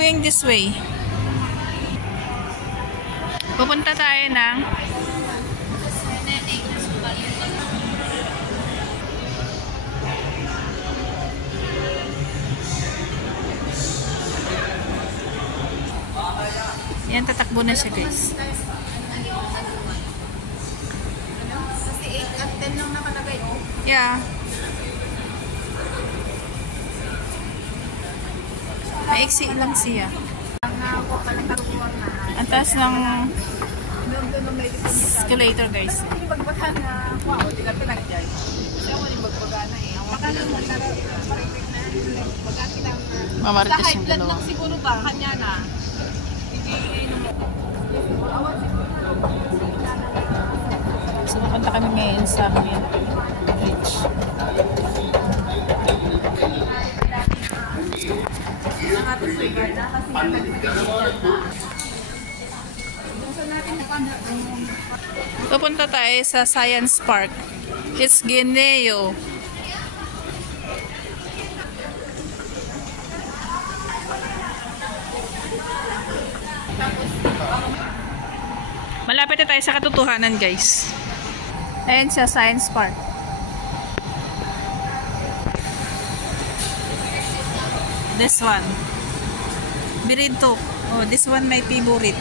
going this way. Pupunta tayo ng yan, tatakbo na siya guys. Kasi 8 at 10 lang nakalagay. Yeah. Maiksi lang siya. Ang taas ng escalator guys. Mamarites yung dalawa. Siguro ba? Kanya na. So, napunta kami ngayon sa main bridge. Pupunta tayo sa Science Park. It's Gineo. Malapit na tayo sa katotohanan guys. Ayan siya, Science Park. This one. Birinto. Oh, this one my favorite.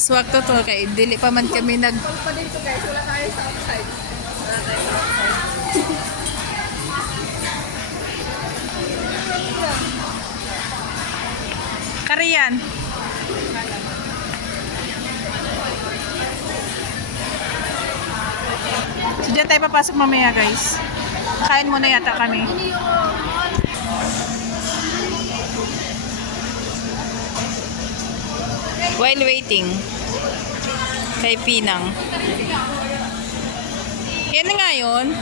Swak to kay dili pa man kami nag Pa din to guys, wala tayo sa outside. Wala tayo sa outside. Kariyan. So, dyan tayo papasok mamaya guys. Kain muna yata kami. While waiting kay Pinang. Yan nga yun.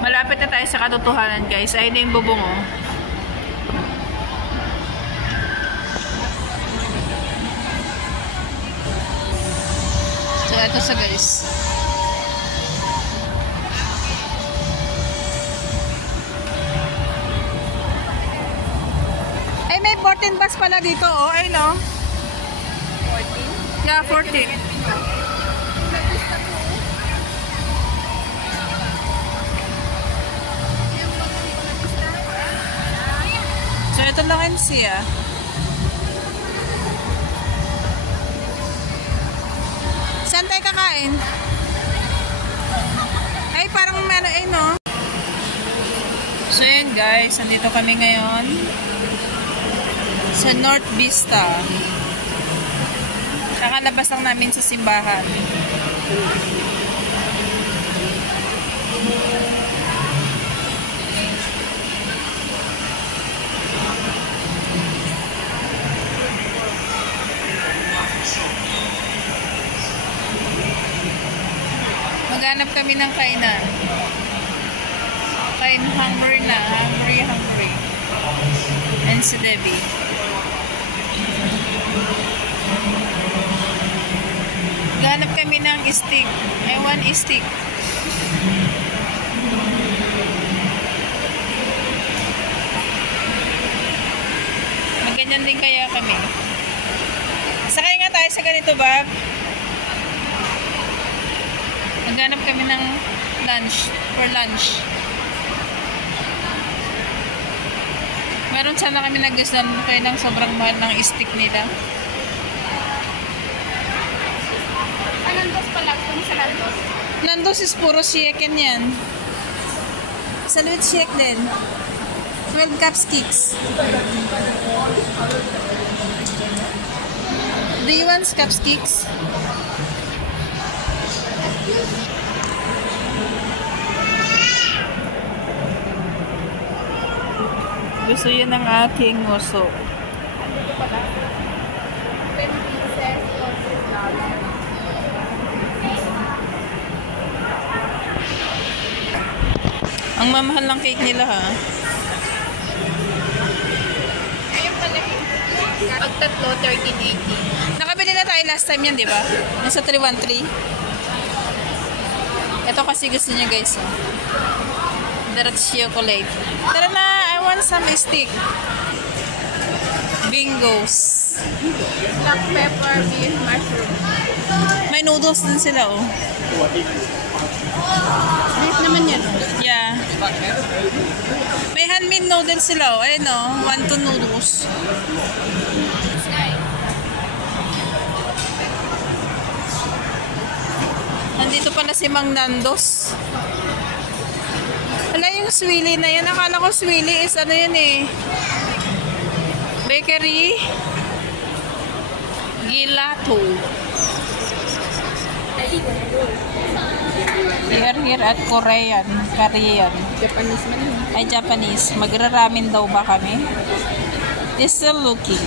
Malapit na tayo sa katotohanan guys. Ayun na yung bubong oh. So ito sa guys. Ay may 14 bus pala dito oh. Ay no. 14? Yeah, 14. So ito lang MC ah. Saan tayo kakain? Ay, parang ano, ay no? So yun guys, nandito kami ngayon sa North Vista. Kakalabas lang namin sa simbahan. Maghanap kami ng kainan. Kain hungry na. Hungry. And si Debbie. Maghanap kami ng steak. I want steak. Magganyan din kaya kami. Sakay nga tayo sa ganito, Bob. Maghanap kami ng lunch. For lunch. Meron sana kami nagustuhan kaya ng sobrang mahal ng steak nila. Nandos pala. Kung sa Nandos. Nandos is puro chicken yan. Salute shake din. 12 cups cakes. Do you want cups cakes? Gusto yan ng aking nguso. Ang mamahal ng cake nila ha. Ayun pala. Pag tatlo, 13.80. Nakabili na tayo last time yan, di ba? Nasa 313. Ito kasi gusto niya guys. Oh. Dark chocolate. Tara na, I want some stick. Bingos. Black pepper, beef, mushroom. May noodles din sila, oh. Beef naman yan. Yeah. May handmade noodles sila, oh. Ayun, oh. 1-2 noodles. Nandito pala si Mang Nandos. Wala yung swili na yan. Akala ko swili is ano yun eh. Bakery. Gelato. We are here at Korean. Japanese man yun. Ay, Japanese. Magra-ramen daw ba kami? It's still looking.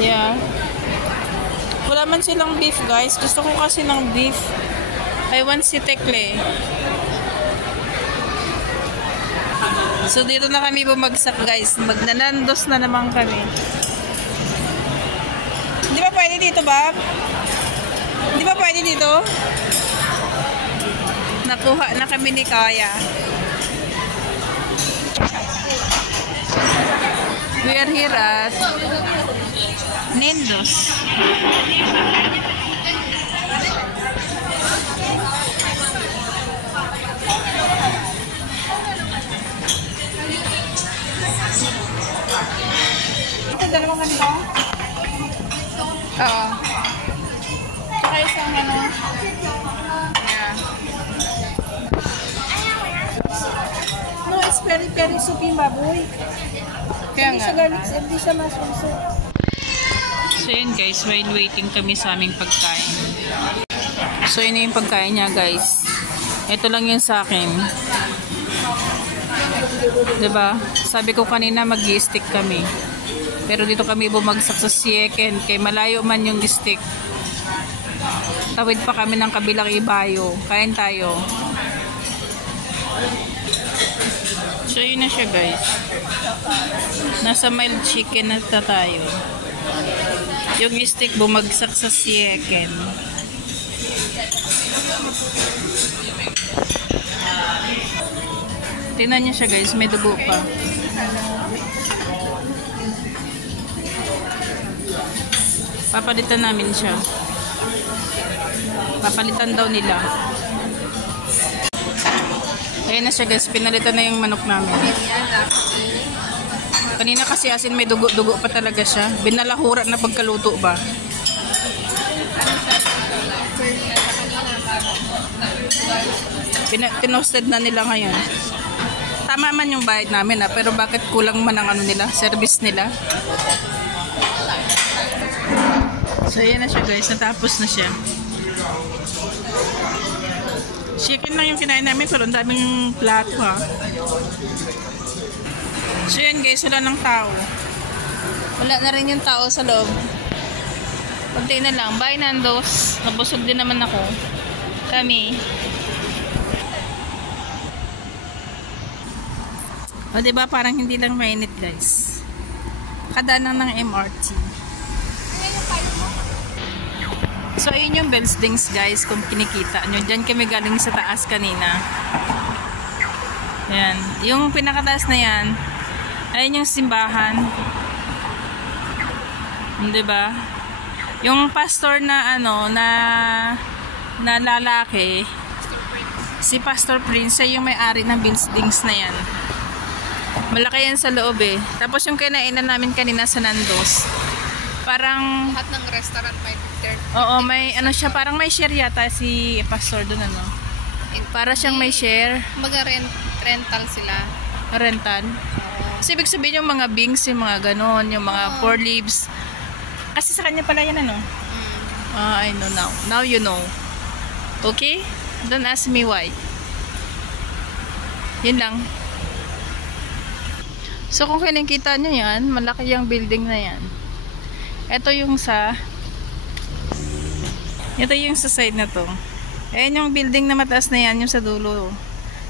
Yeah. Wala man silang beef, guys. Gusto ko kasi ng beef. I want si Tekle. So, dito na kami bumagsak, guys. Magnanandos na naman kami. Di ba pwede dito, Bob? Di ba pwede dito? Nakuha na kami ni Kaya. We are here at Nandos. Ito, dalawang ganito? Oo. Tsaka isang ano? Yeah. No, it's very soup yung baboy. Kaya Hindi nga. siya garlic, hindi siya mushroom soup. So yun guys, while waiting kami sa aming pagkain. So yun yung pagkain niya guys. Ito lang yun sa akin. Diba? Sabi ko kanina mag-i-stick kami. Pero dito kami bumagsak sa Sieken. Kay malayo man yung stick. Tawid pa kami ng kabilang ibayo. Kain tayo. So yun na siya guys. Nasa mild chicken na tayo. Yung stick bumagsak sa Sieken. Tingnan niyo siya guys, may dugo pa. Papalitan namin siya. Papalitan daw nila. Ayan na siya guys, pinalitan na yung manok namin. Kanina kasi asin may dugo-dugo pa talaga siya. Binalahura na pagkaluto ba? Tinosted na nila ngayon. Tama man yung bayad namin pero bakit kulang man ang ano nila, service nila? So ayan na siya guys, natapos na siya. Chicken lang yung kinain namin pero ang daming plato ha. So yan guys, wala ng tao. Wala na rin yung tao sa loob. Kunti na lang. Bye Nandos. Nabusog din naman ako. Kami. O diba parang hindi lang mainit guys. Kadaanan ng MRT. So ayun yung buildings guys kung kinikita nyo. Diyan kami galing sa taas kanina. Yan. Yung pinakataas na yan. Ayun yung simbahan. Diba? Yung pastor na ano na lalaki. Si Pastor Prince siya yung may-ari ng buildings na yan. Malaki yan sa loob eh. Tapos yung kinainan namin kanina sa Nandos. Parang Lahat ng restaurant may oo, may ano siya, parang may share yata si Pastor doon ano. Para siyang may share. Rental sila. Rental. Kasi ibig sabihin yung mga bings, yung mga ganon, yung mga 4 leaves. Kasi sa kanya pala yan ano. I know now. Now you know. Okay? Don't ask me why. Yun lang. So kung kinikita nyo yan, malaki yung building na yan. Ito yung sa side na to. Ayan yung building na mataas na yan, yung sa dulo.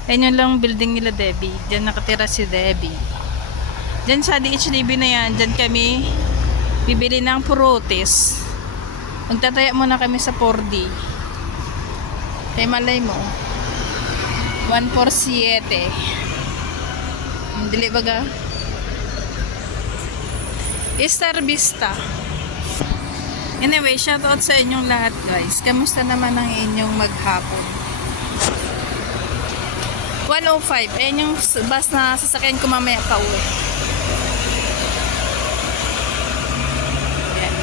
Ayan yung lang building nila Debbie. Diyan nakatira si Debbie. Diyan sa DHDB na yan, diyan kami bibili ng prutis. Magtataya muna kami sa 4D. Kaya malay mo. 147. Dili baga. Star Vista. Anyway, shoutout sa inyong lahat guys. Kamusta naman ang inyong maghapon? 105. Ayan yung bus na sasakyan ko mamaya pa uwi. Ayan.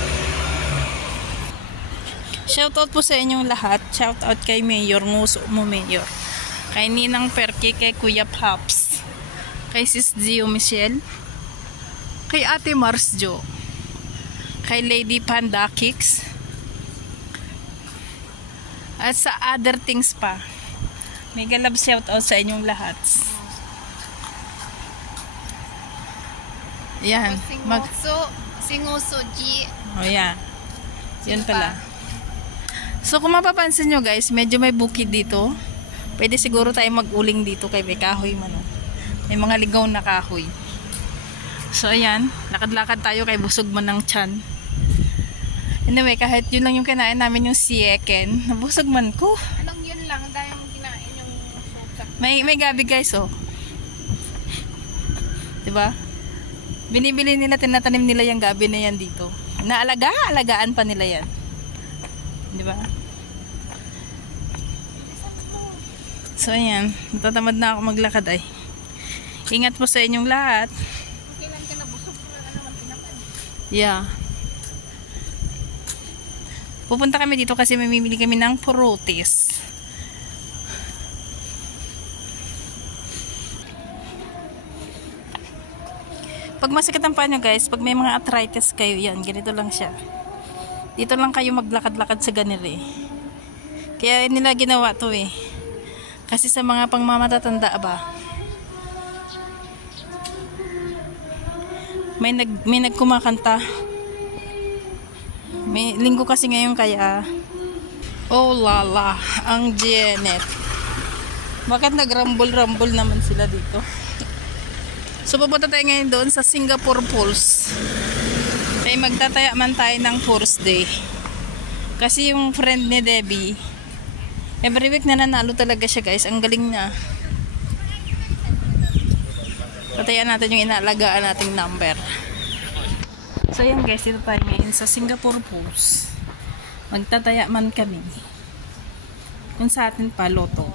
Shoutout po sa inyong lahat. Shoutout kay Mayor. Nguso mo Mayor. Kay Ninang Perky. Kay Kuya Pops. Kay Sis Gio Michelle. Kay Ate Mars Jo. Kay Lady Panda Kicks. At sa other things pa. Mega love shoutout sa inyong lahat. Yan. Singuso G. Oh yeah. Yan pala. So kung mapapansin nyo guys, medyo may bukid dito. Pwede siguro tayo mag-uling dito kay may kahoy man. May mga ligaw na kahoy. So ayan, lakad-lakad tayo kay busog man ng tiyan. Anyway, kahit yun lang yung kinain namin yung sieken, nabusog man ko. Anong yun lang? Dahil yung kinain yung soup. May gabi guys oh. Diba? Binibili nila, tinatanim nila yung gabi na yan dito. Alagaan pa nila yan. Diba? So ayan, natatamad na ako maglakad ay. Ingat po sa inyong lahat. Kailan ka nabusog? Ano man tinapay? Yeah. Pupunta kami dito kasi mamimili kami ng frutis. Pag masakit ang paa nyo guys, pag may mga arthritis kayo, yan, ganito lang siya. Dito lang kayo maglakad-lakad sa ganito eh. Kaya nila ginawa to eh. Kasi sa mga pangmamatatanda ba, may nagkumakanta. May linggo kasi ngayon kaya oh lala, ang Janet. Bakit nagrumble-rumble naman sila dito? So pupunta tayo ngayon doon sa Singapore Pools. Kaya magtataya man tayo ng first day. Kasi yung friend ni Debbie, every week na nanalo talaga siya guys. Ang galing niya. Patayan natin yung inaalagaan nating number. So yan guys, dito tayo ngayon sa Singapore Pools. Magtataya man kami. Kung sa atin pa, loto.